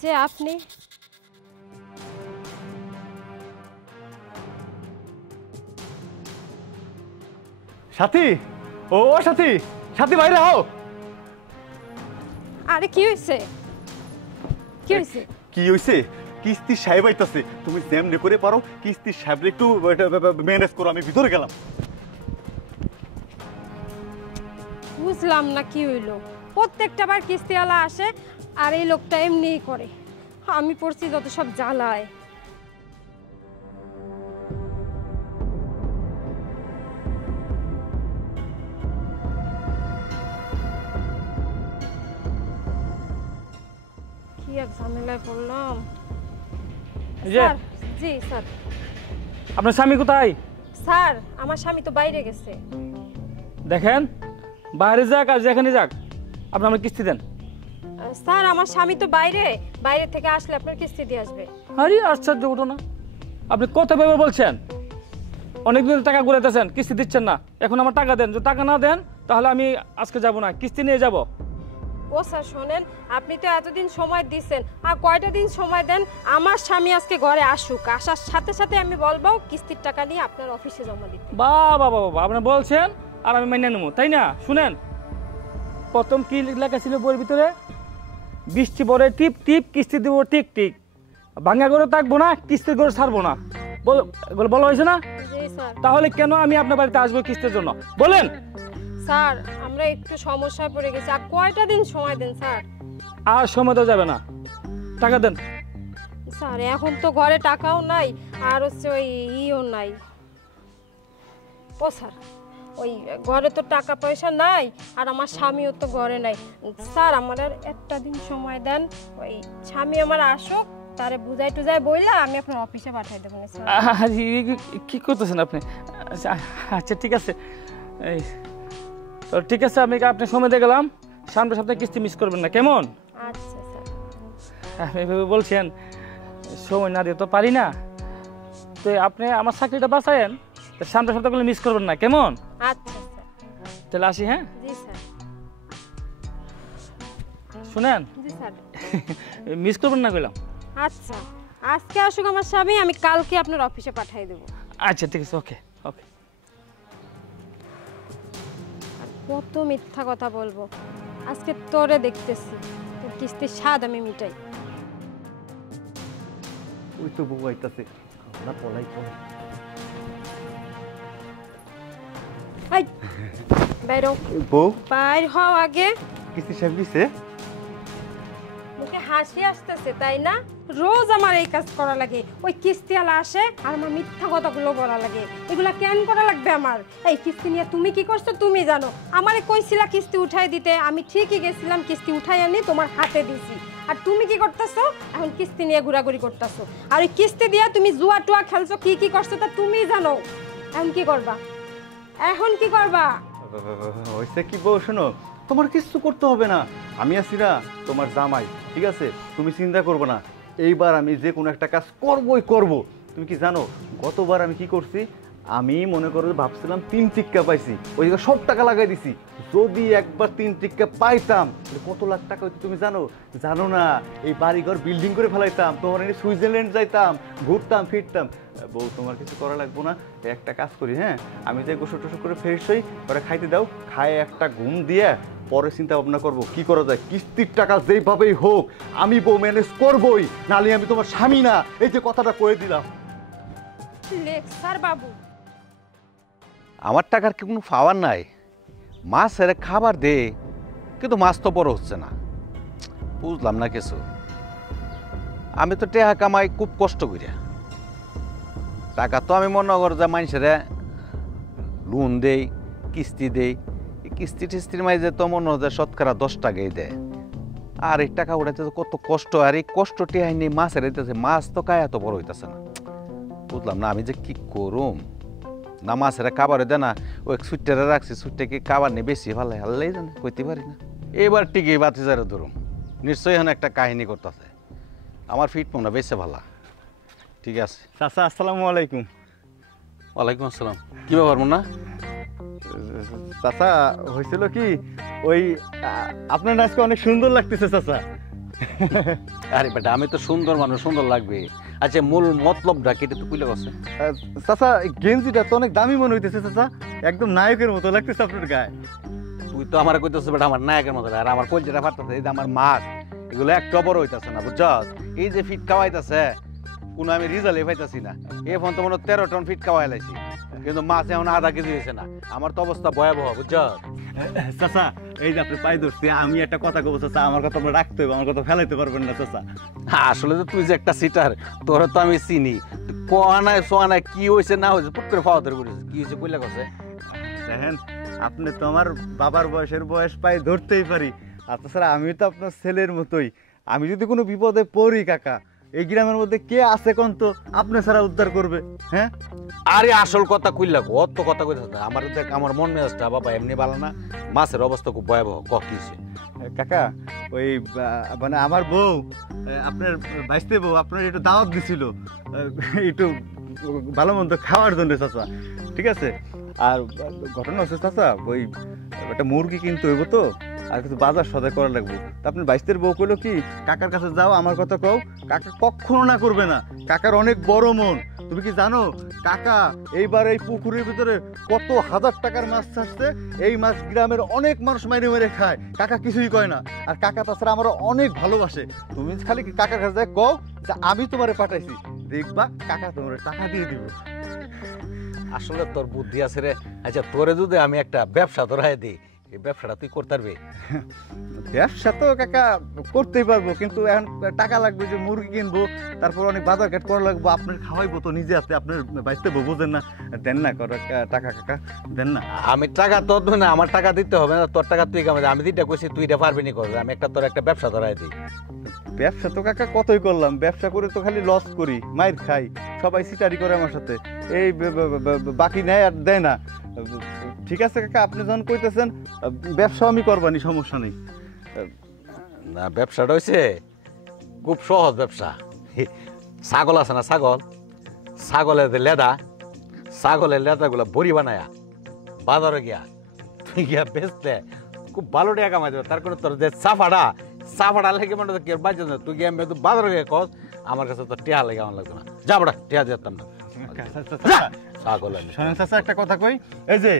যে আপনি সাথী, ও সাথী, সাথী বাইরে হও। আরে কি হয়েছে? কি হয়েছে? কি হয়েছে? কিস্তি সাহেব আইতাছে, তুমি যেমনি করে পারো কিস্তি সাহেব একটু ম্যানেজ করো। আমি ভিতরে গেলাম। বুঝলাম না কি হইলো। প্রত্যেকটা বার কিস্তিওয়ালা আসে আর এই লোকটা এমনিই করে। আমি পড়ছি যত সব জ্বালায়। কি এক ঝামেলায় পড়লাম। স্যার, জি স্যার। আপনার স্বামী কোথায়? স্যার, আমার স্বামী তো বাইরে গেছে। দেখেন, বাইরে যাক আর যেখানে যাক, আপনি আমার কিস্তি দেন। স্যার, আমার স্বামী তো বাইরে থেকে আসলে আপনার কিস্তি দিয়ে আসবে। আরে আশ্চর্য ঘটনা, আপনি কত ভেবে বলছেন? অনেকদিন টাকা ঘুরাইতেছেন, কিস্তি দিচ্ছেন না। এখন আমার টাকা দেন, যদি টাকা না দেন তাহলে আমি আজকে যাব না, কিস্তি নিয়ে যাব। ও স্যার শোনেন, আপনি তো এতদিন সময় দিচ্ছেন, আর কয়টা দিন সময় দেন। আমার স্বামী আজকে ঘরে আসুক, আসার সাথে সাথে আমি বলবো কিস্তির টাকা নিয়ে আপনার অফিসে জমা দিতে। বাবা বাবা, আপনি বলছেন আর আমি মেনে নেবো, তাই না? শুনেন, প্রথম কি লেখা ছিল বইয়ের ভিতরে? বৃষ্টি পরে টিপ টিপ, কিস্তি দিব টিক টিক। ভাঙা করে থাকবো না, কিস্তির করে ছাড়বো না, বলা হয়েছে না? জি স্যার। তাহলে কেন আমি আপনার বাড়িতে আসবো কিস্তির জন্য বলেন? স্যার, আমরা একটু সমস্যায় পড়ে গেছি, আর কয়টা দিন সময় দেন স্যার। আর সময় তো যাবে না, টাকা দেন। স্যার, এখন তো ঘরে টাকাও নাই, আর হচ্ছে ওই ইও নাই। ও স্যার, ওই ঘরে তো টাকা পয়সা নাই, আর আমার স্বামীও তো ঘরে নাই। স্যার, আমার আর একটা দিন সময় দেন। ওই স্বামী আমার আসুক, তারে বুঝাই টুজাই বইলা আমি আপনার অফিসে পাঠাই দেবো। কি করতেছেন আপনি? আচ্ছা ঠিক আছে, এই তো ঠিক আছে, আমি আপনি সময় দিয়ে গেলাম। সামনের সপ্তাহে কিস্তি মিস করবেন না, কেমন? আচ্ছা স্যার। এভাবে বলছেন, সময় না দিয়ে তো পারি না। তো আপনি আমার চাকরিটা বাঁচায়েন, সামনের সপ্তাহগুলো মিস করবেন না, কেমন? আচ্ছা স্যার। তাহলে আসি। হ্যাঁ জি স্যার। শুনেন, জি স্যার। মিস করবেন না কইলাম। আচ্ছা, আজকে আসুক আমার স্বামী, আমি কালকে আপনার অফিসে পাঠিয়ে দেবো। আচ্ছা ঠিক আছে, ওকে ওকে। আর কত মিথ্যা কথা বলবো, আজকে তোরে দেখতেছি, তোর কিস্তির স্বাদ আমি মিটাই। ওই তো বউ আইতাছে, না পলাই পলাই। এই বাইরো, বউ, বাইর হও আগে। কিস্তি সাহেব দিছে? মুখে হাসি আসতেছে তাই না? রোজ আমার এই কাজ করা লাগে। ওই কিস্তিওয়ালা আসে আর আমার মিথ্যা কথাগুলো বলা লাগে। এগুলা কেন করা লাগবে আমার? এই কিস্তি নিয়ে তুমি কি করছো তুমি জানো। আমারে কইছিলা কিস্তি উঠাই দিতে, আমি ঠিকই গেছিলাম, কিস্তি উঠাই আনি তোমার হাতে দিছি। আর তুমি কি করতেছো? এখন কিস্তি নিয়ে ঘোরাঘুরি করতেছো। আর ওই কিস্তি দিয়ে তুমি জুয়া টুয়া খেলছো, কি কি করছো তা তুমি জানো। এখন কি করবা? এখন কি করবা? হয়েছে কি বউ, শোনো, তোমার কিছু করতে হবে না। আমি আছি না, তোমার জামাই, ঠিক আছে? তুমি চিন্তা করবে না। এইবার আমি যে কোনো একটা কাজ করবই করব। তুমি কি জানো গতবার আমি কি করছি? আমি মনে করো ভাবছিলাম 3 টিক্কা পাইছি, ওই জায়গায় সব টাকা লাগাই দিছি। যদি একবার 3 টিক্কা পাইতাম কত লাখ টাকা হইতো তুমি জানো? জানো না, এই বাড়িঘর বিল্ডিং করে ফেলাইতাম, তোমার এনে সুইজারল্যান্ড যাইতাম, ঘুরতাম ফিরতাম। বউ, তোমার কিছু করা লাগবো না। একটা কাজ করি, হ্যাঁ, আমি যে গোসল টোসল করে ফ্রেশ হই, পরে খাইতে দাও, খায় একটা ঘুম দিয়ে পরে চিন্তা ভাবনা করবো কি করা যায়। কিস্তির টাকা যেইভাবেই হোক আমি বউ ম্যানেজ করবই, নালে আমি তোমার স্বামী না। এই যে কথাটা কয়ে দিলাম। লেকচার বাবু, আমার টাকার কি কোনো পাওয়ার নাই? মাছ এর খাবার দে, কিন্তু মাছ তো বড় হচ্ছে না। বুঝলাম না কিছু। আমি তো টাকা কামাই খুব কষ্ট করি। টাকা তো আমি মনে করি যে মানুষের লোন দেই, কিস্তি দেই। এই কিস্তি টিস্তির মাঝে তো মনে হয় যে শতকরা 10 টাকাই দেয়। আর এই টাকা উঠাইতে তো কত কষ্ট, আর এই কষ্ট টেহাই নিয়ে মাছের হইতেছে, মাছ তো কায় এত বড় হইতেছে না। বুঝলাম না আমি যে কি করুম। না মাছের খাবার দেয় না, ওই সুইটারে রাখছি, সুইটাকে খাবার নিয়ে বেশি ভালো হাল্লাই জানে, কইতে পারি না। এবার ঠিকই বাতিজারে ধরুম, নিশ্চয়ই এখন একটা কাহিনী করতেছে। আমার ফিট মনে বেশি ভালো। ঠিক আছে চাচা, আসসালামু আলাইকুম। ওয়ালাইকুম আসসালাম। কি ব্যাপার মুন্না? চাচা, হয়েছিল কি, ওই আপনার আজকে অনেক সুন্দর লাগতেছে চাচা। আরে বেটা আমি তো সুন্দর মানুষ, সুন্দর লাগবে। আচ্ছা মূল মতলবটা কেটে তো কইলে গেছে। চাচা গেঞ্জিটা তো অনেক দামি মনে হইতেছে চাচা, একদম নায়কের মতো লাগতেছে আপনার গায়ে। তুই তো আমার কইতেছিস বেটা আমার নায়কের মতো, আর আমার কলজেটা ফাটতেছে। এই যে আমার মাছ এগুলো একটা বড় হইতাছে না বুঝছস? এই যে ফিট খাওয়াইতাছে কোনো আমি রিজাল্টে পাইতাছি না। এই ফোন তো মনে 13 টন ফিট খাওয়াই লাইছি, কিন্তু মাছ এখন আধা কেজি হয়েছে না। আমার তো অবস্থা ভয়াবহ বুঝছস? চাচা এই যে আপনি পাই ধরছি, আমি একটা কথা কব চাচা, আমার কথা আপনি রাখতে হবে, আমার কথা ফেলাইতে পারবেন না চাচা। আসলে তো তুই যে একটা সিটার, তোর তো আমি চিনি। কোয়ানায় সোয়ানায় কি হয়েছে না হয়েছে পুট করে ফাওয়া ধরে পড়েছে। কি হয়েছে কইলা কছে? দেখেন আপনি তো আমার বাবার বয়স পাই ধরতেই পারি, আর তাছাড়া আমি তো আপনার ছেলের মতোই। আমি যদি কোনো বিপদে পড়ি কাকা, এই গ্রামের মধ্যে কে আছে কোন তো আপনি ছাড়া উদ্ধার করবে? হ্যাঁ আরে আসল কথা কইলা গো, অত কথা কইতাছ না। আমার দেখ আমার মন মেজাজটা বাবা এমনি ভালো না, মাছের অবস্থা খুব ভয়াবহ। ক কি হইছে? কাকা ওই মানে আমার বউ, আপনার ভাইস্তে বউ আপনার একটু দাওয়াত দিছিল একটু ভালো মন্দ খাওয়ার জন্য চাচা, ঠিক আছে? আর ঘটনা হচ্ছে চাচা, ওই একটা মুরগি কিনতে হইব তো, আর কিছু বাজার সদাই করা লাগবে। তা আপনার বাইস্তের বউ কইলো কি কাকার কাছে যাও, আমার কথা কও। কাকা কখনো না করবে না, কাকার অনেক বড় মন। তুমি কি জানো কাকা এইবার এই পুকুরের ভিতরে কত হাজার টাকার মাছ ছাড়ছে? এই মাছ গ্রামের অনেক মানুষ মেরে মেরে খায়, কাকা কিছুই কয় না। আর কাকা তাছাড়া আমার অনেক ভালোবাসে। তুমি খালি কাকার কাছে যাই কও যে আমি তোমারে পাঠাইছি, দেখবা কাকা তোমার টাকা দিয়ে দিব। আসলে তোর বুদ্ধি আছে রে। আচ্ছা তোরে যদি আমি একটা ব্যবসা ধরাই দিই, এই ব্যবসাটা তুই করতে পারবি? ব্যবসা তো কাকা করতেই পারবো, কিন্তু এখন টাকা লাগবে, যে মুরগি কিনবো, তারপর অনেক বাজার ঘাট করা লাগবো, আপনার খাওয়াইবো তো নিজে হাতে, আপনার বাইতে বুঝেন না। দেন না টাকা কাকা, দেন না। আমি টাকা তোর না, আমার টাকা দিতে হবে না, তোর টাকা তুই কামাই। আমি যেটা কইছি তুই এটা পারবি নি করবে। আমি একটা তোর একটা ব্যবসা ধরাই দিই। ব্যবসা তো কাকা কতই করলাম, ব্যবসা করে তো খালি লস করি, মাইর খাই, সবাই সিটারি করে আমার সাথে, এই বাকি নেয় আর দেয় না। ঠিক আছে কাকা, আপনি যখন কইতেছেন ব্যবসা আমি করবানি, সমস্যা নেই। না ব্যবসাটা হইছে খুব সহজ ব্যবসা। ছাগল আছে না, ছাগলের যে লেদা, ছাগলের লেদাগুলো বড়ি বানায়া বাজারে গিয়া তুই গিয়া বেচতে খুব ভালো টাকা কামাই দেবে। তার কোনো তোর যে সাফাটা লেগে মনে কি বাঁচে না, তুই গিয়ে বাজারে গিয়ে কস আমার কাছে তো টিয়া লেগে আমার লাগতো না। যা বড়া টিয়া দিতাম না। ছাগল শোনেন চাচা একটা কথা কই, এই যে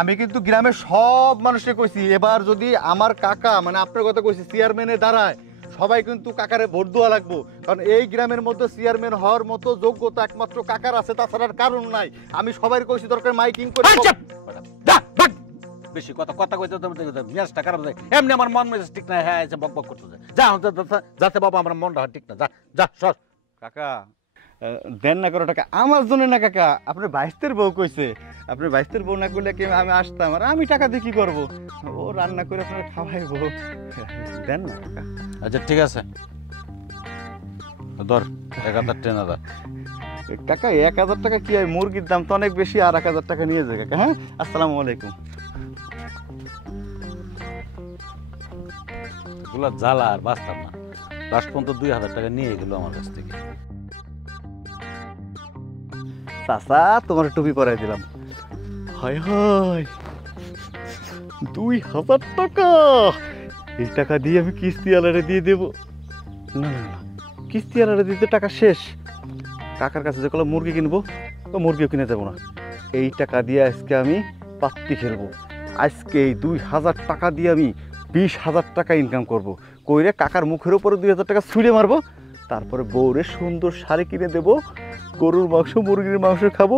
আমি কিন্তু গ্রামের সব মানুষকে কইছি, এবার যদি আমার কাকা মানে আপনার কথা কইছি চেয়ারম্যানে দাঁড়ায়, সবাই কিন্তু কাকারে ভোট দেওয়া লাগবো। কারণ এই গ্রামের মধ্যে চেয়ারম্যান হওয়ার মতো যোগ্যতা একমাত্র কাকার আছে, তাছাড়ার কারণ নাই। আমি সবাই কইছি দরকার মাইকিং করে। বেশি কথা কথা কইতে মেজাজটা খারাপ যায়। এমনি আমার মন মেজাজ ঠিক না, হ্যাঁ বক বক করতে যা যাতে বাবা আমার মনটা ঠিক না। যা যা সর। কাকা দেন না করো টাকা আমার জন্য না কাকা, আপনার বাইস্তের বউ কইছে, আপনার বাইস্তের বউ না করলে কি আমি আসতাম? আর আমি টাকা দিয়ে কি করবো? ও রান্না করে আপনার খাওয়াইবো, দেন না কাকা। আচ্ছা ঠিক আছে, ধর 1000 ট্রেনা ধর। কাকা 1000 টাকা কি হয়? মুরগির দাম তো অনেক বেশি, আর 1000 টাকা নিয়ে যায় কাকা। হ্যাঁ আসসালামু আলাইকুম। এগুলো জ্বালা আর বাঁচতাম না। লাস্ট পর্যন্ত 2000 টাকা নিয়ে গেল আমার কাছ থেকে। চাচা তোমার টুপি পরাই দিলাম। হায় হায় 2000 টাকা! এই টাকা দিয়ে আমি কিস্তি আলারে দিয়ে দেবো। না না না, কিস্তি আলারে দিতে টাকা শেষ। কাকার কাছে যেগুলো মুরগি কিনবো, তো মুরগিও কিনে যাবো না। এই টাকা দিয়ে আজকে আমি পাত্তি খেলবো। আজকে এই 2000 টাকা দিয়ে আমি 20,000 টাকা ইনকাম করবো। কইরে কাকার মুখের উপরে 2000 টাকা ছুঁড়ে মারবো, তারপরে বউরে সুন্দর শাড়ি কিনে দেবো, গরুর মাংস মুরগির মাংস খাবো।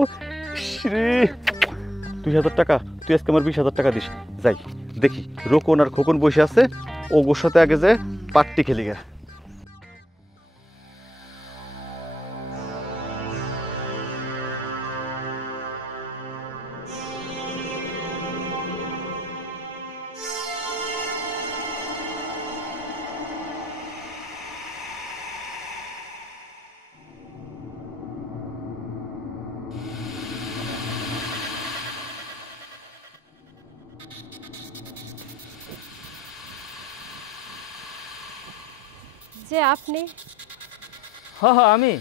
শ্রী 2000 টাকা, তুই আজকে আমার 20,000 টাকা দিস। যাই দেখি রোকন আর খোকন বসে আছে, ওর সাথে আগে যে পাট্টি খেলি গে। যে আপনি হ্যাঁ আমি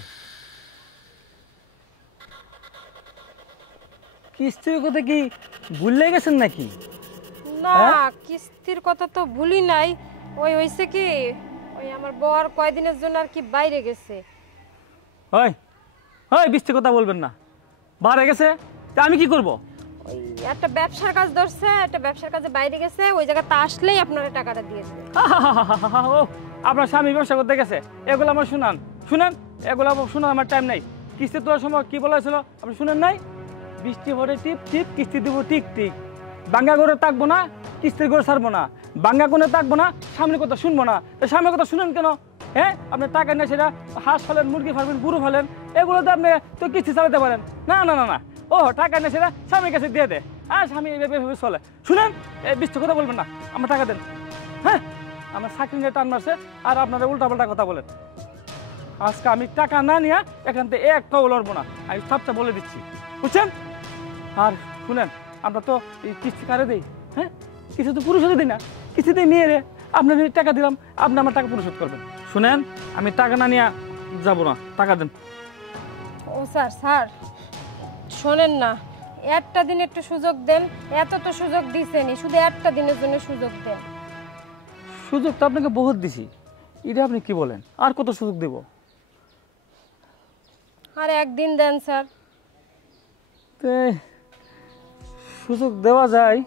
কিস্তির কথা কি ভুলে গেছেন নাকি? না কিস্তির কথা তো ভুলি নাই, ওই হইছে কি ওই ওই আমার বর কয়দিনের জন্য আর কি বাইরে গেছে। ওই ওই বৃষ্টি কথা বলবেন না, বাইরে গেছে তা আমি কি করব? ওই একটা ব্যবসার কাজ ধরছে, একটা ব্যবসার কাজে বাইরে গেছে, ওই জায়গাতে আসলেই আপনারা টাকাটা দিয়ে দেবে। ও আপনার স্বামী ব্যবসা করতে গেছে, এগুলো আমার শুনান শুনেন, এগুলো শোনার আমার টাইম নাই। কিস্তি তোলার সময় কি বলা হয়েছিল আপনি শুনেন নাই? বৃষ্টি ভরে টিপ টিপ কিস্তি দেবো টিক টিক, বাঙ্গা করে থাকবো না, কিস্তির করে ছাড়বো না, বাঙ্গা কোণে থাকবো না, সামনে কথা শুনবো না। সামনে কথা শুনেন কেন? হ্যাঁ, আপনি টাকা নেই সেটা হাঁস ফেলেন, মুরগি ফালবেন, গরু ফেলেন, এগুলোতে আপনি তো কিস্তি চালাতে পারেন না। না না না, ও টাকা নেই সেটা স্বামীর কাছে দিয়ে দে, আর স্বামী এভাবে চলে। শুনেন, এই বৃষ্টি কথা বলবেন না, আমার টাকা দেন। হ্যাঁ, আমার চাকরি নিয়ে টান মারছে আর আপনারা উল্টাপাল্টা কথা বলেন। আজকে আমি টাকা না নিয়ে এখান থেকে এক পাও লড়বো না, আমি সবটা বলে দিচ্ছি, বুঝছেন? আর শুনেন, আমরা তো এই কিস্তি কারে দিই, হ্যাঁ কিছু তো পুরুষে দিই না, কিস্তিতে নিয়ে রে আপনার টাকা দিলাম, আপনি আমার টাকা পরিশোধ করবেন। শুনেন, আমি টাকা না নিয়ে যাবো না, টাকা দেন। ও স্যার, স্যার শোনেন না, একটা দিন একটু সুযোগ দেন, এত তো সুযোগ দিছেনই, শুধু একটা দিনের জন্য সুযোগ দেন। সুযোগ তো আপনাকে বহুত দিছি, এটা আপনি কি বলেন? আর কত সুযোগ দেব? আর একদিন দেন স্যার। সুযোগ দেওয়া যায়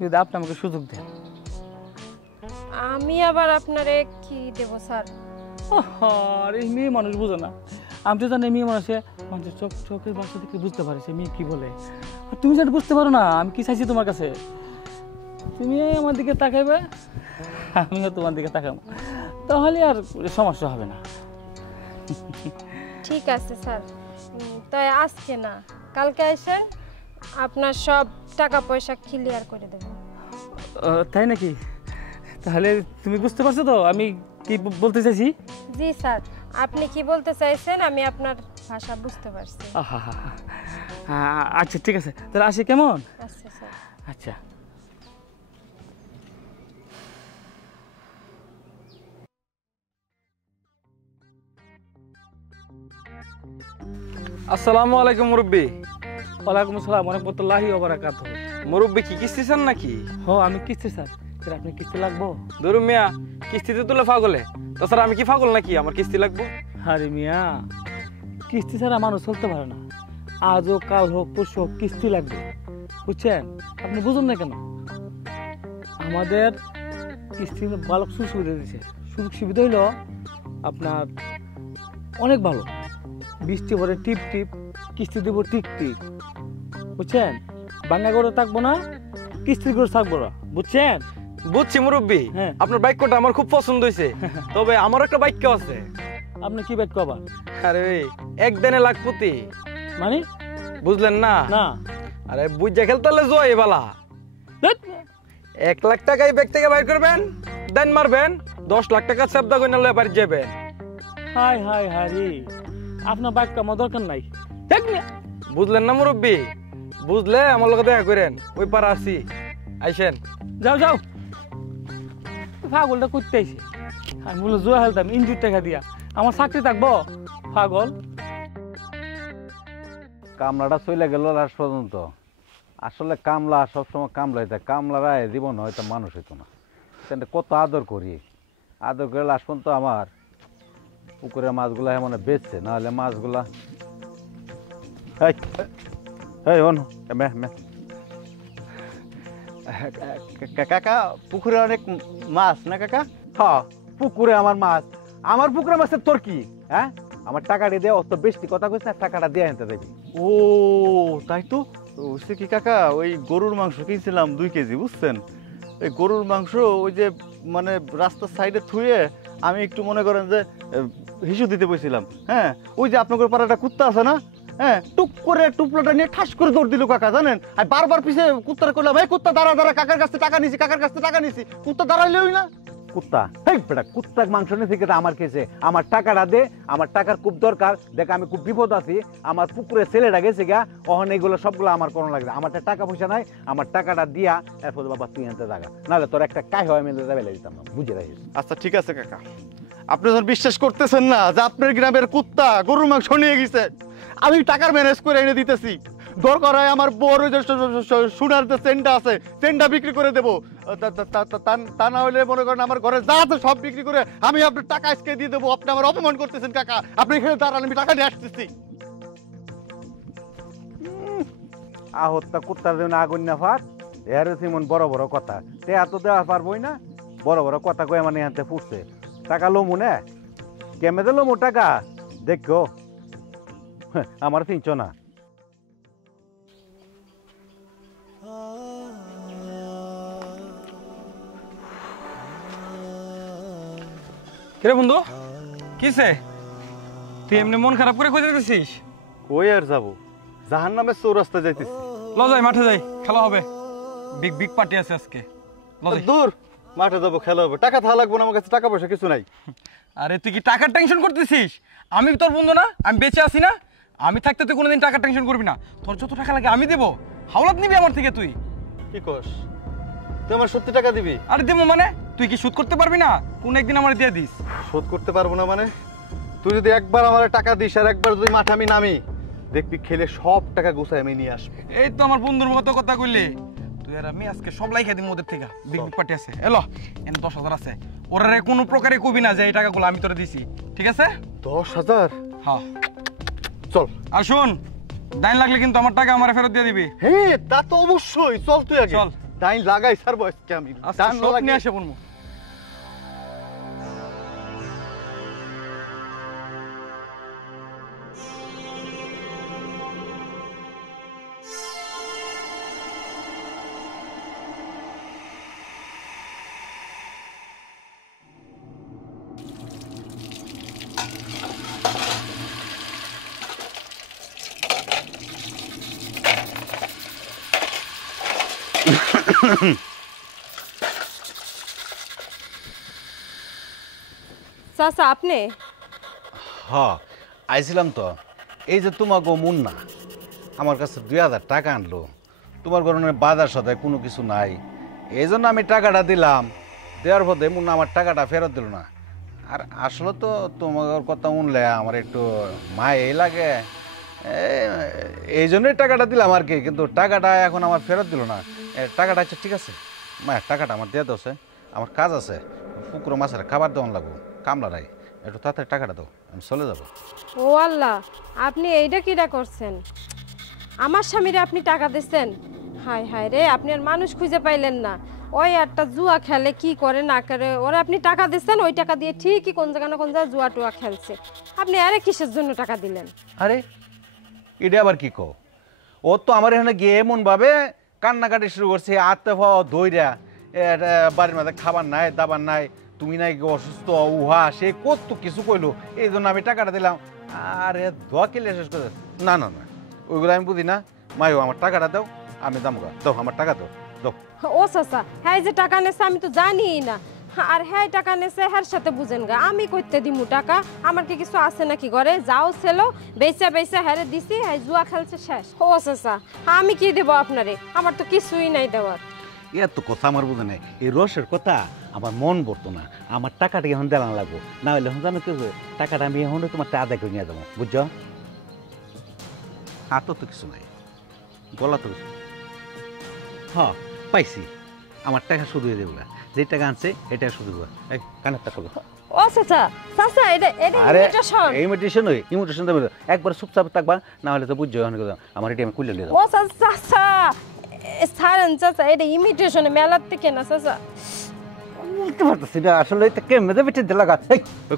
যদি আপনি আমাকে সুযোগ দেন। আমি আবার আপনারে কি দেব স্যার? আর এই মেয়ে মানুষ বুঝো না, আমি তো জানি মেয়ে মানুষে মানুষের চোখের বাসা থেকে বুঝতে পারে সে মেয়ে কি বলে। আর তুমি যেটা বুঝতে পারো না আমি কি চাইছি তোমার কাছে, তুমি আমার দিকে তাকাইবে, আমিও তোমার দিকে তাকাবো, তাহলে আর সমস্যা হবে না। ঠিক আছে স্যার, তাই আজকে না কালকে এসে আপনার সব টাকা পয়সা ক্লিয়ার করে দেব। তাই নাকি? তাহলে তুমি বুঝতে পারছো তো আমি কি বলতে চাইছি? জি স্যার, আপনি কি বলতে চাইছেন আমি আপনার ভাষা বুঝতে পারছি। আচ্ছা ঠিক আছে, তাহলে আসি কেমন? আচ্ছা স্যার। আচ্ছা। আসসালামু আলাইকুম মুরব্বি। ওয়ালাইকুম আসসালাম ওয়া রাহমাতুল্লাহি ওয়া বারাকাতুহু। মুরব্বি কি কিস্তি চান নাকি? আমি কিস্তি স্যার। আপনি কিস্তি লাগবো? ধরুন মিয়া, কিস্তিতে তুলে পাগলে, তাছাড়া আমি কি পাগল নাকি আমার কিস্তি লাগবো? আরে মিয়া, কিস্তি ছাড়া মানুষ চলতে পারে না, আজ হোক কাল হোক পরশু হোক কিস্তি লাগবে, বুঝছেন? আপনি বুঝুন না কেন? আমাদের কিস্তি ভালো সুযোগ সুবিধা দিচ্ছে। সুযোগ সুবিধা হইল আপনার অনেক ভালো, বৃষ্টি ভরে টিপ টিপ কিস্তি দেবো টিক টিক, বুঝছেন? বাঙ্গা করে থাকবো না, কিস্তি করে থাকবো না, বুঝছেন? বুঝছি মুরব্বি, হ্যাঁ। আপনার বাক্যটা আমার খুব পছন্দ হয়েছে, তবে আমার একটা বাক্য আছে। আপনি কি বাক্য আবার? আরে একদিনে লাখপতি মানে বুঝলেন না? না। আরে বুঝে খেলতে হলে জয় বালা, 1 লাখ টাকাই ব্যাগ থেকে বাইর করবেন, দেন মারবেন, 10 লাখ টাকা শব্দা করে নালে বাড়ি যাবেন। হাই হাই হাই রে, আপনার বাক্য আমার দরকার নাই, দেখ না। বুঝলেন না মুরব্বি? বুঝলে আমার লগে দেখা করেন, ওই পারা আসি, আইসেন। যাও যাও, পাগলটা করতে আইছে, আমি বলে জুয়া খেলতাম ইঞ্জুর টাকা দিয়া, আমার চাকরি থাকবো? পাগল। কামলাটা চলে গেল লাস্ট পর্যন্ত। আসলে কামলা সবসময় কামলাই থাকে, কামলারা জীবন হয়তো মানুষ হইতো না। কত আদর করি, আদর করে লাস্ট পর্যন্ত আমার পুকুরের মাছগুলা এমন বেচছে, নাহলে মাছগুলা কাকা পুকুরে অনেক মাছ না কাকা? হ্যাঁ, পুকুরে আমার মাছ, আমার পুকুরে মাছের তোর কি? হ্যাঁ, আমার টাকাটা দেওয়া অত বেশি কথা কইস না, টাকাটা দিয়ে আনতে দেবি। ও তাই তো, সে কি কাকা, ওই গরুর মাংস কিনছিলাম 2 কেজি, বুঝছেন? এই গরুর মাংস ওই যে মানে রাস্তার সাইডে থুয়ে আমি একটু মনে করেন যে হিসু দিতে বসছিলাম, হ্যাঁ ওই যে আপনাদের পাড়াটা কুত্তা আছে না, হ্যাঁ টুক করে টুপলাটা নিয়ে ঠাস করে দৌড় দিল কাকা, জানেন? আর বারবার পিছে কুত্তার করলাম, ভাই কুত্তা দাঁড়া দাঁড়া, কাকার কাছে টাকা নিছি, কাকার কাছে টাকা নিছি, কুত্তা দাঁড়াইলেই না। কুত্তা, হেই বেটা, কুত্তার মাংস নিয়ে থেকে আমার কেছে, আমার টাকাটা দে, আমার টাকার খুব দরকার, দেখ আমি খুব বিপদ আছি, আমার পুকুরে ছেলেটা গেছে গা, অহন এগুলো সবগুলো আমার কোনো লাগবে, আমার টাকা পয়সা নাই, আমার টাকাটা দিয়া এরপর বাবা তুই আনতে জায়গা, নাহলে তোর একটা কাই হয় মেলে যাবে দিতাম না, বুঝে রাখিস। আচ্ছা ঠিক আছে কাকা, আপনি যখন বিশ্বাস করতেছেন না যে আপনার গ্রামের কুত্তা গরুর মাংস নিয়ে গেছে, আমি টাকার ম্যানেজ করে এনে দিতেছি, দরকার হয় আমার বড় যে সোনার যে চেনটা আছে চেনটা বিক্রি করে দেবো। তা না হলে মনে করেন আমার ঘরে যা আছে সব বিক্রি করে আমি আপনার টাকা আজকে দিয়ে দেবো। আপনি আমার অপমান করতেছেন কাকা, আপনি এখানে দাঁড়ান, আমি টাকা নিয়ে আসতেছি। আহত্যা কুত্তার জন্য আগুন না ফাট, এর সিমন বড় বড় কথা তে এত দেওয়া পারবই না। বড় বড় কথা কয়ে মানে হাতে ফুটছে। টাকা লোমু না কেমনে লোমু টাকা দেখো আমার চিনছ না। কিরে বন্ধু কিসে তুই এমনি মন খারাপ করে খুঁজে দিছিস? কই আর যাবো, জাহান্নামের চৌরাস্তা যাইতেছি। ল যাই মাঠে যাই, খেলা হবে, বিগ বিগ পার্টি আছে আজকে। ল যাই। দূর, মাঠে যাবো, খেলা হবে, টাকা থাকা লাগবো না, আমার কাছে টাকা পয়সা কিছু নাই। আরে তুই কি টাকার টেনশন করতেছিস? আমি তোর বন্ধু না, আমি বেঁচে আছি না, আমি থাকতে তুই কোনোদিন টাকার টেনশন করবি না। তোর যত টাকা লাগে আমি দেবো, হাওলাত নিবি আমার থেকে তুই। কি কস, তুই আমার সত্যি টাকা দিবি? আরে দেবো মানে, তুই কি শোধ করতে পারবি না? কোন একদিন আমার দিয়ে দিস। শোধ করতে পারবো না মানে? তুই যদি একবার আমার টাকা দিস আর একবার যদি মাঠে আমি নামি, দেখবি খেলে সব টাকা গুছাই আমি নিয়ে আসবো। এই তো আমার বন্ধুর মতো কথা কইলি তুই আর আমি আজকে সব লাইখা দিই ওদের থেকে। বিগ বিগ পার্টি আছে, এলো এনে 10,000 আছে, ওরা কোনো প্রকারে কবি না যে এই টাকাগুলো আমি তোরে দিছি, ঠিক আছে? 10,000? হ্যাঁ চল। আর শোন, ডাইন লাগলে কিন্তু আমার টাকা আমার ফেরত দিয়ে দিবি। হ্যাঁ তা তো অবশ্যই, চল তুই আগে চল। ডাইন লাগাই ছাড়বো আজকে আমি। আজকে সব নিয়ে আসে বলবো। চাচা আপনি? হ্যাঁ আইছিলাম তো। এই যে তোমাকে মুন্না আমার কাছে 2,000 টাকা আনলো, তোমার কারণে বাজার সদায় কোনো কিছু নাই, এই জন্য আমি টাকাটা দিলাম। দেওয়ার পথে মুন্না আমার টাকাটা ফেরত দিল না। আর আসলে তো তোমার কথা শুনলে আমার একটু মায়াই লাগে, এই জন্যই টাকাটা দিলাম আর কি। কিন্তু টাকাটা এখন আমার ফেরত দিল না। টাকাটা আচ্ছা ঠিক আছে মায়ের টাকাটা আমার দিয়ে দাও, আমার কাজ আছে, পুকুর মাছের খাবার দেওয়ান লাগবো, কামলা নাই, একটু তাড়াতাড়ি টাকাটা দাও, আমি চলে যাবো। ও আল্লাহ, আপনি এইটা কিটা করছেন? আমার স্বামীরে আপনি টাকা দিচ্ছেন? হায় হায় রে, আপনি আর মানুষ খুঁজে পাইলেন না। ওই একটা জুয়া খেলে কি করে না করে, ওরা আপনি টাকা দিচ্ছেন, ওই টাকা দিয়ে ঠিকই কোন জায়গা না কোন জায়গায় জুয়া টুয়া খেলছে। আপনি আরে কিসের জন্য টাকা দিলেন? আরে এটা আবার কি কো? ও তো আমার এখানে গিয়ে এমনভাবে কান্নাকাটি শুরু করছে, আত্মা পাওয়া দইরা, বাড়ির মধ্যে খাবার নাই দাবার নাই, তুমি নাই অসুস্থ উহা সে কত কিছু কইলো, এই জন্য আমি টাকাটা দিলাম। আরে দোয়া কেলে শেষ করে না না না, ওইগুলো আমি বুঝি না। মায়ও আমার টাকাটা দাও, আমি দাম দাও, আমার টাকা দাও দাও। ও চাচা, হ্যাঁ যে টাকা নেছে আমি তো জানিই না। আর হ্যাঁ টাকা নেছে হ্যার সাথে বুঝেন গা, আমি কইতে দিমু টাকা? আমার কি কিছু আছে নাকি ঘরে? যাও ছেলো বেচা বেচা হ্যারে দিছি, হ্যাঁ জুয়া খেলছে শেষ। ও চাচা, আমি কি দেবো আপনারে? আমার তো কিছুই নাই দেওয়ার। এত কথা আমার বুঝে নাই, এই রসের কথা আমার মন পড়তো না। আমার টাকাটা এখন দেওয়া লাগবো, না হলে এখন জানো কেউ টাকাটা আমি এখন তোমার আদায় করে নিয়ে যাবো, বুঝছো? হাতও তো কিছু নাই, গলা তো কিছু। হ্যাঁ পাইছি, আমার টাকা শুধু হয়ে দেবো, যে টাকা আনছে এটা শুধু দেবো। এই কানের টাকা করলো। ও চাচা, চাচা এটা এটা ইমিটেশন। ইমিটেশন নয়, ইমিটেশন দেবে একবার চুপচাপ থাকবা, না হলে তো বুঝছো আমার এটা আমি খুলে নিয়ে যাবো। ও চাচা ছাড়েন চাচা, এটা ইমিটেশন মেলার থেকে না চাচা। বুঝতে পারতেছি না আসলে এটা কেমনে দেবে দিতে লাগা।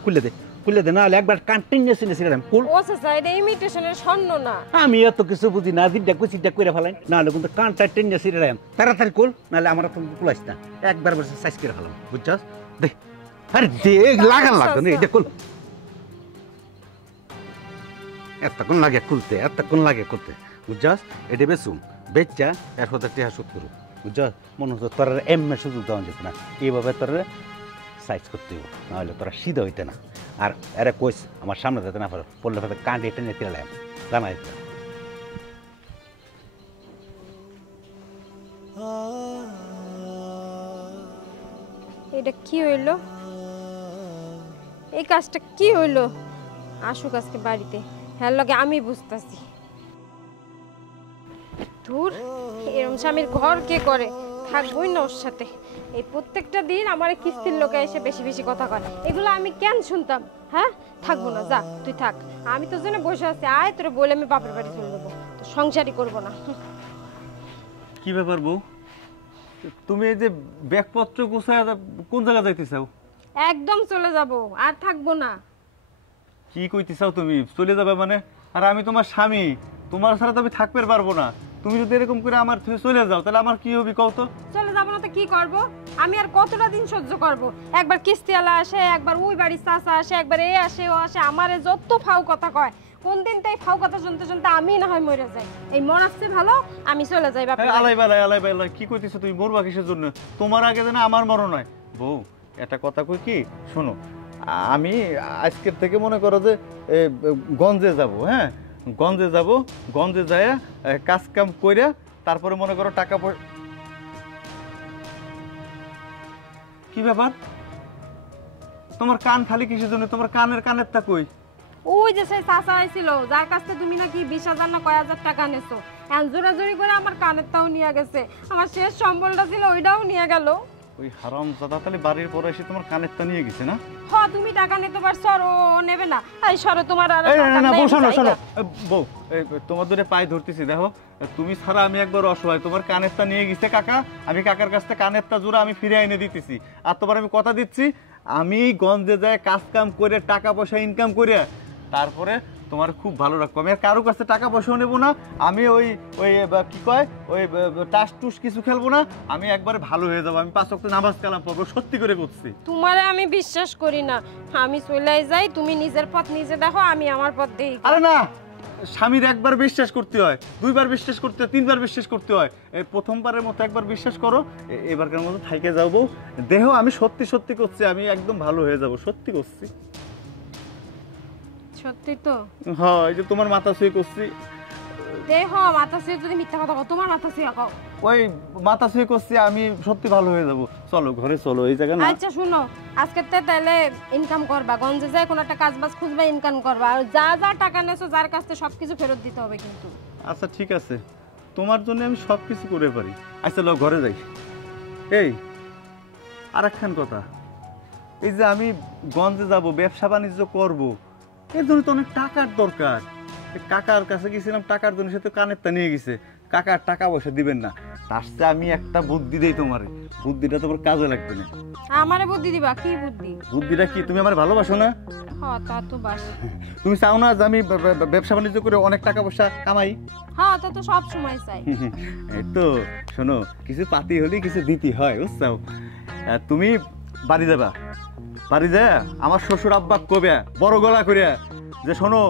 খুলে দে খুলে দে, না হলে একবার কন্টিনিউয়াসলি নেছিলাম কুল। ও চাচা এটা ইমিটেশনের স্বর্ণ না। আমি এত কিছু বুঝি না, জিড্ডা কুচিড্ডা করে ফেলাই, না হলে কিন্তু কানটা টেনে সিরাম তাড়াতাড়ি কুল, নাহলে আমার তো কুলাইস না, একবার বসে সাইজ করে ফেলাম, বুঝছস? দেখ আরে দেখ লাগান লাগতো না, এটা কুল এতক্ষণ লাগে খুলতে, এতক্ষণ লাগে করতে, বুঝছস? এটা বেচুম বেচা এর সাথে টেহা সুদ করু, বুঝছস? মনে হচ্ছে তোর এমনি সুযোগ দেওয়া যেত না, এইভাবে তোর সাইজ করতে হইব, নাহলে তোরা সিধা হইতে না। আর এরা কইস আমার সামনে যেতে না পারো, পড়লে ফেলে কান্ডে টেনে তিরালাম, জানাই এটা কি হইলো? এই কাজটা কি হইলো? আসুক আজকে বাড়িতে, হ্যাঁ লগে আমি বুঝতেছি। ধুর, এরম স্বামীর ঘর কে করে, থাকবোই না ওর সাথে। এই প্রত্যেকটা দিন আমার এই কিস্তির লোকে এসে বেশি বেশি কথা কয়, এগুলো আমি কেন শুনতাম? হ্যাঁ, থাকবো না, যা তুই থাক। আমি তোর জন্য বসে আছি, আয় তোরে বলে আমি বাপের বাড়ি চলে যাবো, তো সংসারই করবো না। কি ব্যাপার বউ, তুমি এই যে ব্যাগপত্র গুছায় কোন জায়গা যাইতে চাও? একদম চলে যাব, আর থাকবো না। কি কইতে চাও তুমি? চলে যাবে মানে? আর আমি তোমার স্বামী, তোমার ছাড়া তো আমি থাকতে পারবো না। তুমি যদি এরকম করে আমার থেকে চলে যাও তাহলে আমার কি হবে কও তো? চলে যাবো না তো কি করব? আমি আর কতটা দিন সহ্য করব? একবার কিস্তিওয়ালা আসে, একবার ওই বাড়ির চাচা আসে, একবার এ আসে ও আসে, আমারে যত ফাউ কথা কয়। কোন দিন তাই ফাউ কথা শুনতে শুনতে আমি না হয় মরে যাই। এই মরাচ্ছে ভালো, আমি চলে যাই বাপের বাড়ি। আলাই বালাই কি কইতেছো তুমি? মরবা কিসের জন্য? তোমার আগে যেন আমার মরণ হয়। বউ, একটা কথা কই কি শোনো, আমি আজকের থেকে মনে করো যে গঞ্জে যাব। হ্যাঁ, গঞ্জে যাব, গঞ্জে যায় কাজ কাম করে তারপরে মনে করো টাকা পয়সা। কি ব্যাপার, তোমার কান খালি কিসের জন্য? তোমার কানের তা কই? ওই যে সেই চাচা আইছিল, যার কাছ থেকে তুমি নাকি 20,000 না কয় হাজার টাকা নেছো, এখন জোরাজোরি করে আমার কানের তাও নিয়ে গেছে। আমার শেষ সম্বলটা ছিল ওইটাও নিয়ে গেল। ওই হারামজাদা তাহলে বাড়ির পরে এসে তোমার কানের তা নিয়ে গেছে না? হ্যাঁ, তুমি টাকা নিতে পারছো আর ও নেবে না? এই সরো, তোমার আর না বউ, শোনো শোনো বউ, তোমার ধরে পায়ে ধরতেছি, দেখো তুমি ছাড়া আমি একবার অসহায়। তোমার কানের তা নিয়ে গেছে কাকা, আমি কাকার কাছ থেকে কানের তা জোড়া আমি ফিরে এনে দিতেছি। আর তোমার আমি কথা দিচ্ছি, আমি গঞ্জে যায় কাজ কাম করে টাকা পয়সা ইনকাম করে তারপরে তোমার খুব ভালো রাখবো। আমি আর কারো কাছে টাকা পয়সাও নেবো না, আমি ওই ওই কি কয় ওই টাস টুস কিছু খেলবো না। আমি একবারে ভালো হয়ে যাবো, আমি 5 ওয়াক্ত নামাজ কালাম পড়বো, সত্যি করে করছি। তোমারে আমি বিশ্বাস করি না, আমি চলে যাই, তুমি নিজের পথ নিজে দেখো, আমি আমার পথ দেখি। আরে না, স্বামীর একবার বিশ্বাস করতে হয়, 2বার বিশ্বাস করতে হয়, 3বার বিশ্বাস করতে হয়। এই প্রথমবারের মতো একবার বিশ্বাস করো, এবারকার মতো থাইকে যাবো। দেহ আমি সত্যি সত্যি করছি, আমি একদম ভালো হয়ে যাব, সত্যি করছি। সত্যি তো? হ্যাঁ, এই যে তোমার মাথা ছুঁয়ে করছি। দেহ মাথা ছুঁয়ে যদি মিথ্যা কথা কও, তোমার মাথা ছুঁয়ে কও। ওই মাথা ছুঁয়ে করছি, আমি সত্যি ভালো হয়ে যাব। চলো ঘরে চলো, এই জায়গা না। আচ্ছা শুনো, আজকে তাহলে ইনকাম করবা, গঞ্জে যায় কোন একটা কাজ বাজ খুঁজবা, ইনকাম করবা, আর যা যা টাকা নেছো যার কাছ থেকে সবকিছু ফেরত দিতে হবে কিন্তু। আচ্ছা ঠিক আছে, তোমার জন্য আমি সব কিছু করে পারি। আচ্ছা লো ঘরে যাই। এই আর একখান কথা, এই যে আমি গঞ্জে যাব, ব্যবসা বাণিজ্য করব, এর জন্য তো অনেক টাকার দরকার। কাকার কাছে গেছিলাম টাকার জন্য, সে তো কানেরটা নিয়ে গেছে। কাকার টাকা পয়সা দিবেন না, তার চেয়ে আমি একটা বুদ্ধি দেই তোমারে, বুদ্ধিটা তোমার কাজে লাগবে না। আমারে বুদ্ধি দিবা? কি বুদ্ধি? বুদ্ধিটা কি? তুমি আমার ভালোবাসো না? হ্যাঁ তা তো বাস। তুমি চাও না যে আমি ব্যবসা বাণিজ্য করে অনেক টাকা পয়সা কামাই? হ্যাঁ তা তো সব সময় চাই। এই তো শোনো, কিছু পাতি হলে কিছু দিতে হয়, বুঝছো? তুমি বাড়ি যাবা, বাড়ি যায় আমার শ্বশুর আব্বা কবে বড় গলা করিয়া যে শোনো,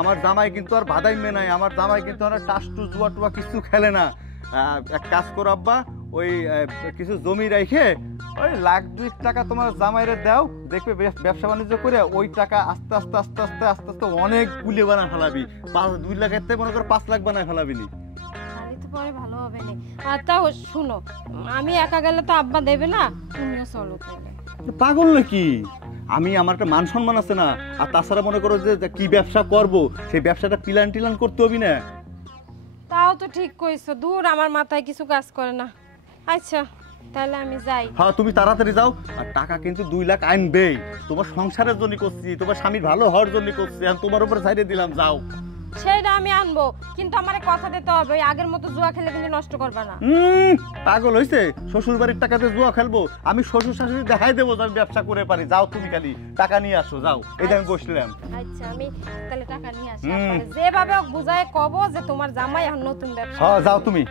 আমার জামাই কিন্তু আর বাদাইমে নাই, আমার জামাই কিন্তু আর টাস্টু জুয়া টুয়া কিছু খেলে না। এক কাজ করো আব্বা, ওই কিছু জমি রেখে ওই 1,00,000-2 টাকা তোমার জামাইরে দাও, দেখবে ব্যবসা বাণিজ্য করে ওই টাকা আস্তে আস্তে আস্তে আস্তে আস্তে আস্তে অনেক গুলি বানায় ফেলাবি। 2 লাখের থেকে মনে করো 5 লাখ বানায় ফেলাবি নি। তাহলে তো পরে ভালো হবে না। আর তাও শুনো, আমি একা গেলে তো আব্বা দেবে না, তুমিও চলো তাহলে। পাগল নাকি? আমি আমার একটা মান সম্মান আছে না? আর তাছাড়া মনে করো যে কি ব্যবসা করব, সেই ব্যবসাটা প্ল্যান টিলান করতে হবে না? তাও তো ঠিক কইছো, দূর আমার মাথায় কিছু কাজ করে না। আচ্ছা তাহলে আমি যাই। হ্যাঁ তুমি তাড়াতাড়ি যাও, আর টাকা কিন্তু 2 লাখ আনবেই। তোমার সংসারের জন্য করছি, তোমার স্বামীর ভালো হওয়ার জন্য করছি, আর তোমার উপর ছাইড়ে দিলাম, যাও। সেটা আমি আনবো, কিন্তু আমারে কথা দিতে হবে, ওই আগের মতো জুয়া খেলে কিন্তু নষ্ট করবা না। পাগল হইছে? শ্বশুর বাড়ির টাকাতে জুয়া খেলবো? আমি শ্বশুর শাশুড়ি দেখাই দেবো যে আমি ব্যবসা করে পারি। যাও তুমি খালি টাকা নিয়ে আসো, যাও। এই যে আমি বসলাম। আচ্ছা আমি তাহলে টাকা নিয়ে আসি, যেভাবে হোক বুঝায় কব যে তোমার জামাই এখন নতুন ব্যবসা। হ্যাঁ যাও তুমি।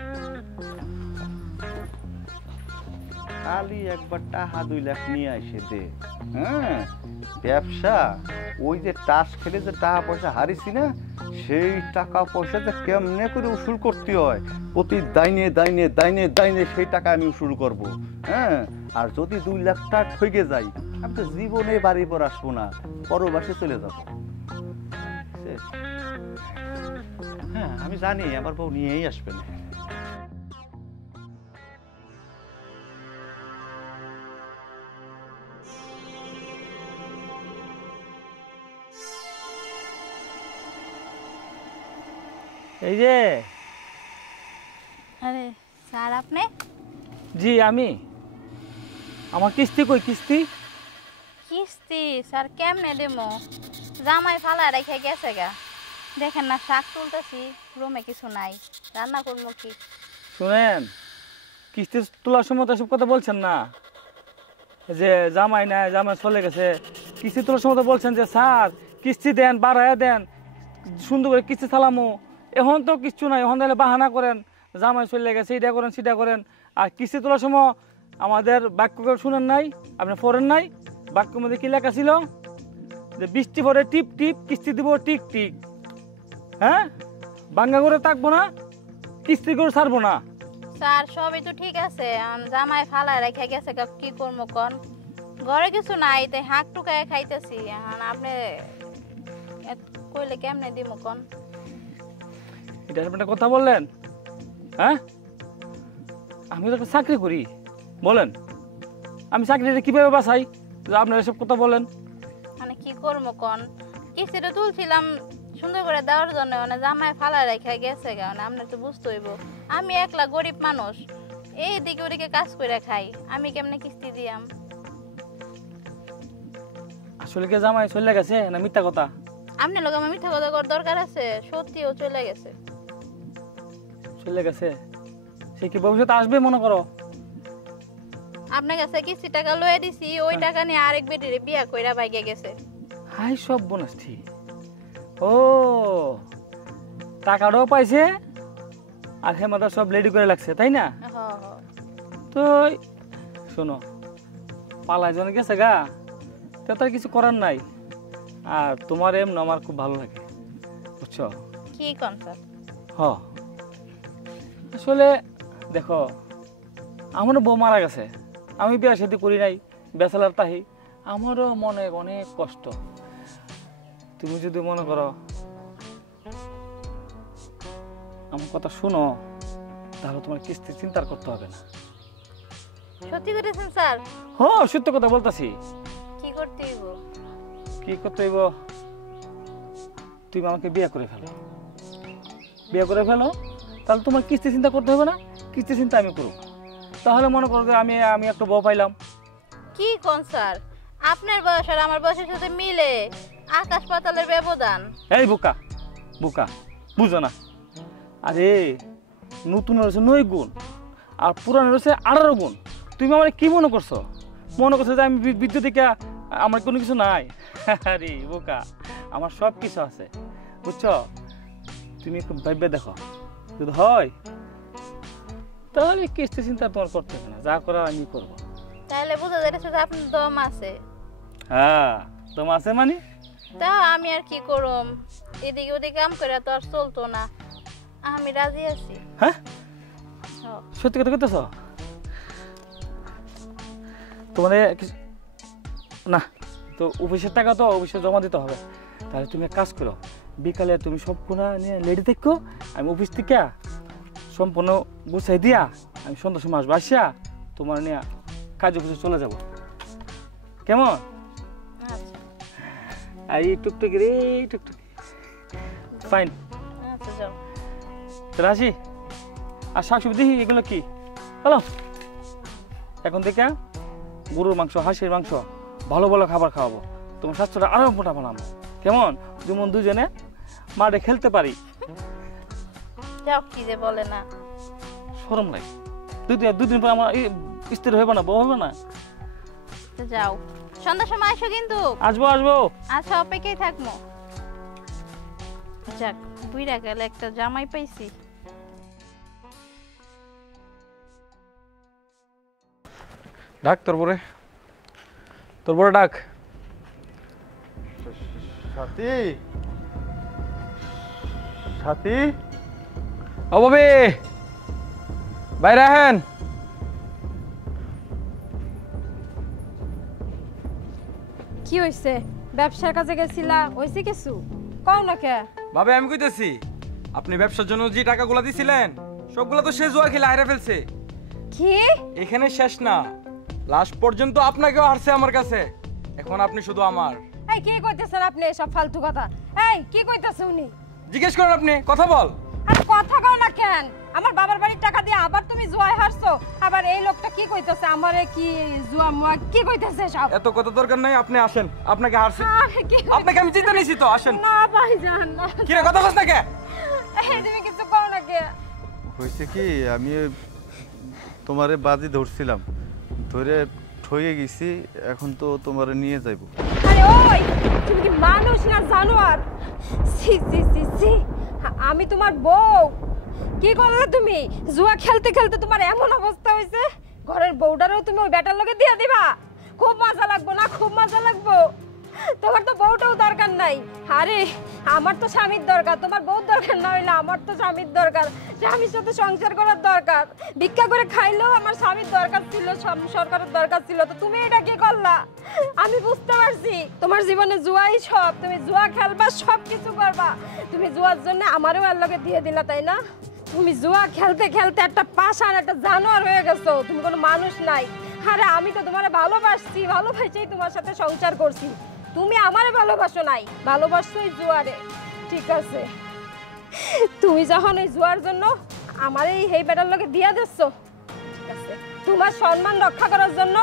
খালি একবার টাকা 2 লাখ নিয়ে আসে দে। হ্যাঁ, ব্যবসা ওই যে টাস খেলে যে টাকা পয়সা হারিছি না, সেই টাকা পয়সা যে কেমনে করে উসুল করতে হয়, প্রতি দাইনে দাইনে দাইনে দাইনে সেই টাকা আমি উসুল করব। হ্যাঁ, আর যদি 2 লাখ টাকা ঠকে যাই, আমি তো জীবনে বাড়ি পর আসবো না, পরবাসে চলে যাব। হ্যাঁ আমি জানি আমার বউ নিয়েই আসবে না। এই যে আরে স্যার আপনি? জি আমি। আমার কিস্তি কই কিস্তি? কিস্তি স্যার কেমনে দেবো? জামাই ফালা রেখে গেছে গা। দেখেন না শাক তুলতেছি, রুমে কিছু নাই, রান্না করবো কি? শুনেন, কিস্তি তোলার সময় তো এসব কথা বলছেন না, যে জামাই নাই, জামাই চলে গেছে। কিস্তি তোলার সময় তো বলছেন যে স্যার কিস্তি দেন, বাড়াইয়া দেন, সুন্দর করে কিস্তি চালামো। এখন তো কিচ্ছু নাই, এখন তাহলে বাহানা করেন জামাই চলে গেছে, এটা করেন সেটা করেন। আর কিস্তি তোলার সময় আমাদের বাক্য শুনেন নাই, আপনি পড়েন নাই? বাক্যের মধ্যে কি লেখা ছিল? যে বৃষ্টি পরে টিপ টিপ, কিস্তি দিব টিক টিক। হ্যাঁ, বাঙ্গা করে থাকবো না, কিস্তি করে ছাড়বো না। স্যার সবই তো ঠিক আছে, জামাই ফালা রেখে গেছে গা, কি করবো কন? ঘরে কিছু নাই, তাই হাঁক টুকায় খাইতেছি। এখন আপনি কইলে কেমনে দিব কন? এটা একটা কথা বললেন? হ্যাঁ, আমি তো একটা চাকরি করি, বলেন আমি চাকরিটা কিভাবে বাঁচাই যে আপনারা এসব কথা বলেন? মানে কি করবো কন? কিস্তিটা তুলছিলাম সুন্দর করে দেওয়ার জন্য, মানে জামাই ফালা রেখে গেছে গা। মানে আপনার তো বুঝতে হইব, আমি একলা গরিব মানুষ, এই দিকে ওদিকে কাজ করে খাই, আমি কেমনে কিস্তি দিয়াম? আসলে কি জামাই চলে গেছে না মিথ্যা কথা? আপনি লোক আমার মিথ্যা কথা করার দরকার আছে? সত্যিও চলে গেছে। চলে গেছে? সে কি ভবিষ্যতে আসবে মনে করো? আপনার কাছে কিস্তি টাকা লয়ে দিছি, ওই টাকা নিয়ে আরেক বেটিরে বিয়া কইরা বাইকে গেছে। হাই সব বোনাসটি। ও, টাকাটাও পাইছে আর হেমাদা সব রেডি করে লাগছে, তাই না? হ হ। তো শোনো, পালায় জন গেছে গা, তো তার কিছু করার নাই। আর তোমার এমন আমার খুব ভালো লাগে, বুঝছো? কি কোন স্যার? হ, আসলে দেখো, আমারও বউ মারা গেছে, আমি বিয়ে শাদী করি নাই, ব্যাচেলার তাহি, আমারও মনে অনেক কষ্ট। তুমি যদি মনে করো আমার কথা শুনো, তাহলে তোমার কিস্তি চিন্তা করতে হবে না। সত্যি করেছেন স্যার? হ্যাঁ, সত্য কথা বলতাছি। কি করতে হইব? কি করতে হইব? তুমি আমাকে বিয়ে করে ফেলো, বিয়ে করে ফেলো, তাহলে তোমার কিস্তি চিন্তা করতে হবে না, কিস্তি চিন্তা আমি করব। তাহলে মনে করো যে আমি একটা বউ পাইলাম। কি কোন স্যার? আপনার বয়স আর আমার বয়সের সাথে মিলে আকাশ পাতালের ব্যবধান। এই বোকা বোকা, বুঝো না? আরে নতুন রয়েছে 9 গুণ আর পুরানো রয়েছে 18 গুণ। তুমি আমার কি মনে করছো? মনে করছো যে আমি বিদ্যুৎ থেকে আমার কোনো কিছু নাই? আরে বোকা, আমার সব কিছু আছে, বুঝছো? তুমি একটু ভাববে দেখো, যদি হয় তাহলে কিস্তি চিন্তা তোমার করতে হবে না, যা করার আমি করবো। তাহলে বুঝা যাচ্ছে যে আপনার দম আছে। হ্যাঁ, দম আছে মানে? তা আমি আর কি করম, এদিকে ওদিকে কাম করে তো আর চলতো না, আমি রাজি আছি। হ্যাঁ, হ। সত্যি কথা কইতেছ? তোমার না তো অফিসের টাকা তো অফিসে জমা দিতে হবে। তাহলে তুমি এক কাজ করো, বিকালে তুমি সব কোনা নিয়ে রেডি থাকো, আমি অফিস থেকে সম্পূর্ণ গুছাই দিয়া আমি সন্ধ্যার সময় আসবো, আসিয়া তোমার নিয়ে কাজে খুঁজে চলে যাব, কেমন? আচ্ছা আর এই টুকটুকি রে টুকটুকি, ফাইন। আচ্ছা যাও। তাহলে আসি। আর শাকসবজি দেখি এগুলো কি? হ্যালো, এখন থেকে গরুর মাংস, হাঁসের মাংস, ভালো ভালো খাবার খাওয়াবো, তোমার স্বাস্থ্যটা আরো মোটা বানাবো, কেমন? যেমন দুজনে মাঠে খেলতে পারি। যাও, কি যে বলে না। শরম লাগে, দুদিন পর আমার স্থির হইবে না, বউ হবে না। তো যাও, সন্ধ্যার সময় আসো কিন্তু। আসবো আসবো। আচ্ছা, অপেক্ষায় থাকবো। যাক, বুইড়া গেলে একটা জামাই পাইছি। ডাক তোর পরে, তোর পরে ডাক। সাথী, সাথী, ও ববি, বাইরে আহেন। কি হইছে? ব্যবসার কাজে গেছিলা, হইছে কিছু? কও না কে? ভাবে আমি কইতেছি, আপনি ব্যবসার জন্য যে টাকাগুলো দিছিলেন সবগুলো তো সে জুয়া খেলে হারিয়ে ফেলছে। কি? এখানে শেষ না, লাস্ট পর্যন্ত আপনাকেও হারছে আমার কাছে। এখন আপনি শুধু আমার। এই কি কইতেছেন আপনি এসব ফালতু কথা? এই কি কইতেছে উনি? জিজ্ঞেস করেন, আপনি কথা বল। আরে কথা কও না কেন? আমার বাবার বাড়ির টাকা দিয়ে আবার তুমি জুয়ায় হারছো। আবার এই লোকটা কি কইতাছে আমারে, কি জুয়া মুয়া কি কইতাছে সব? এত কথা দরকার নাই, আপনি আসেন, আপনাকে হারছি, আরে কি আপনাকে আমি চিন্তা নিছি তো, আসেন। না ভাইজান না। কি রে কথা কস না কে? এই তুমি কিছু কও না কে? হয়েছে কি, আমি তোমারে বাজি ধরছিলাম, ধরে ঠয়ে গেছি, এখন তো তোমারে নিয়ে যাইব। আরে ওই, তুমি কি মানুষ না জানোয়ার? সি সি সি সি, আমি তোমার বউ। কি করলে তুমি? জুয়া খেলতে খেলতে তোমার এমন অবস্থা হয়েছে, ঘরের বউটারও তুমি ওই ব্যাটার লগে দিয়ে দিবা? খুব মজা লাগবো না? খুব মজা লাগবো। তোমার তো বউটাও দরকার নাই। আরে আমার তো স্বামীর দরকার, তোমার বউর দরকার না হইলে আমার তো স্বামীর দরকার। স্বামীর সাথে সংসার করার দরকার, ভিক্ষা করে খাইলেও আমার স্বামীর দরকার ছিল, সরকারের দরকার ছিল। তো তুমি এটা কি করলা? আমি বুঝতে পারছি তোমার জীবনে জুয়াই সব, তুমি জুয়া খেলবা, সব কিছু করবা। তুমি জুয়ার জন্য আমারও আর লগে দিয়ে দিলা, তাই না? তুমি জুয়া খেলতে খেলতে একটা পাষাণ, একটা জানোয়ার হয়ে গেছো, তুমি কোনো মানুষ নাই। আরে আমি তো তোমারে ভালোবাসছি, ভালোবাসেই তোমার সাথে সংসার করছি। তুমি আমারে ভালোবাসো নাই, ভালোবাসছো এই জুয়ারে। ঠিক আছে, তুমি যখন এই জুয়ার জন্য আমার এই বেটার লগে দিয়া দিচ্ছ, ঠিক আছে, তোমার সম্মান রক্ষা করার জন্য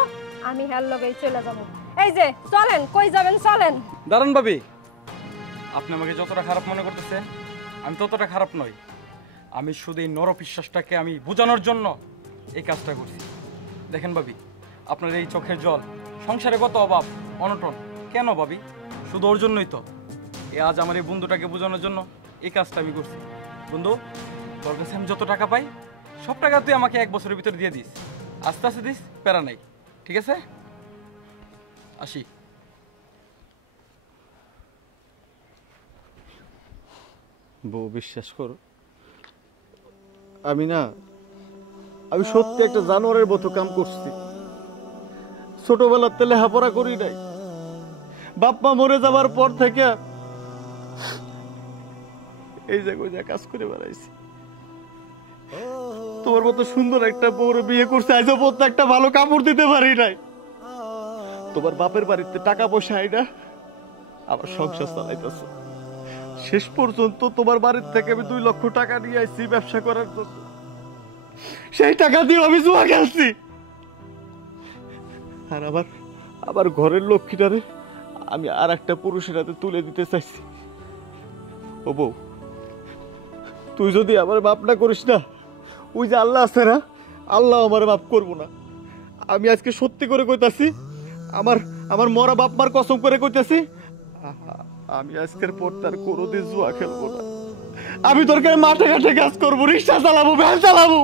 আমি হ্যার লগেই চলে যাব। এই যে চলেন, কই যাবেন চলেন। দারুণ ভাবি, আপনি আমাকে যতটা খারাপ মনে করতেছেন আমি ততটা খারাপ নই। আমি শুধু এই নরপিশ্বাসটাকে আমি বোঝানোর জন্য এই কাজটা করছি। দেখেন ভাবি, আপনার এই চোখের জল, সংসারে কত অভাব অনটন, কেন ভাবি? শুধু ওর জন্যই তো। আজ আমার এই বন্ধুটাকে বোঝানোর জন্য এই কাজটা আমি করছি। বন্ধু, তোর কাছে আমি যত টাকা পাই সব টাকা তুই আমাকে 1 বছরের ভিতরে দিয়ে দিস, আস্তে আস্তে দিস, প্যারা নাই, ঠিক আছে? আসি। বউ, বিশ্বাস করো, আমি সত্যি একটা জানোয়ারের মতো কাম করছি। ছোটবেলার তেলে লেখাপড়া করি নাই, বাপ মা মরে যাবার পর থেকে এই জায়গায় কাজ করে বেড়াইছি। তোমার মতো সুন্দর একটা বউর বিয়ে করছে, আজও পর্যন্ত একটা ভালো কাপড় দিতে পারি নাই। তোমার বাপের বাড়িতে টাকা পয়সা আইনা আমার সংসার চালাইতেছে। শেষ পর্যন্ত তোমার বাড়ির থেকে আমি 2 লক্ষ টাকা নিয়ে আইছি ব্যবসা করার জন্য। সেই টাকা দিয়ে আমি জুয়া খেলছি। আর আবার ঘরের লক্ষ্মীটারে আমি আর একটা পুরুষের হাতে তুলে দিতে চাইছি। ও বউ, তুই যদি আমার মাপ না করিস না, ওই যে আল্লাহ আছে না, আল্লাহ আমার মাপ করবো না। আমি আজকে সত্যি করে কইতাছি, আমার মরা বাপ মার কসম করে কইতাছি, আমি আজকের পর তার কোনোদিন জুয়া খেলবো না। আমি তোর কাছে মাঠে ঘাটে কাজ করবো, রিক্সা চালাবো, ভ্যান চালাবো,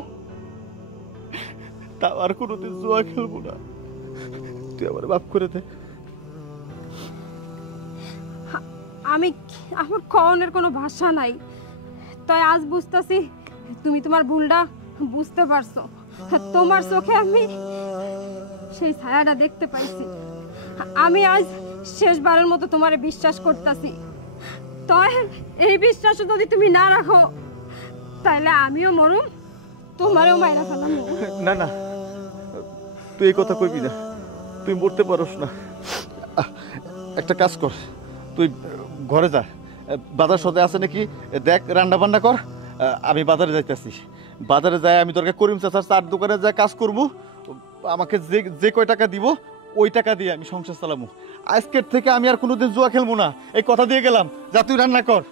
তাও আর কোনোদিন জুয়া খেলবো না। তুই আমার মাফ করে দে। আমার কওনের কোনো ভাষা নাই, তাই আজ বুঝতেছি তুমি তোমার ভুলটা বুঝতে পারছো। তোমার চোখে আমি সেই ছায়াটা দেখতে পাইছি। আমি আজ শেষবারের মতো তোমারে বিশ্বাস করতেছি। তাই এই বিশ্বাস যদি তুমি না রাখো, তাহলে আমিও মরুম, তোমারও মাইরা ফেলাম। না না, তুই এই কথা কইবি না, তুই মরতে পারস না। একটা কাজ কর, তুই ঘরে যা, বাজার সদাই আছে নাকি দেখ, রান্না বান্না কর। আমি বাজারে যাইতেছি, বাজারে যাই আমি তোরকে করিম চাচার চার দোকানে যা কাজ করবো। আমাকে যে কয় টাকা দিব ওই টাকা দিয়ে আমি সংসার চালাবো। আজকের থেকে আমি আর কোনোদিন জুয়া খেলবো না, এই কথা দিয়ে গেলাম। যা, তুই রান্না কর।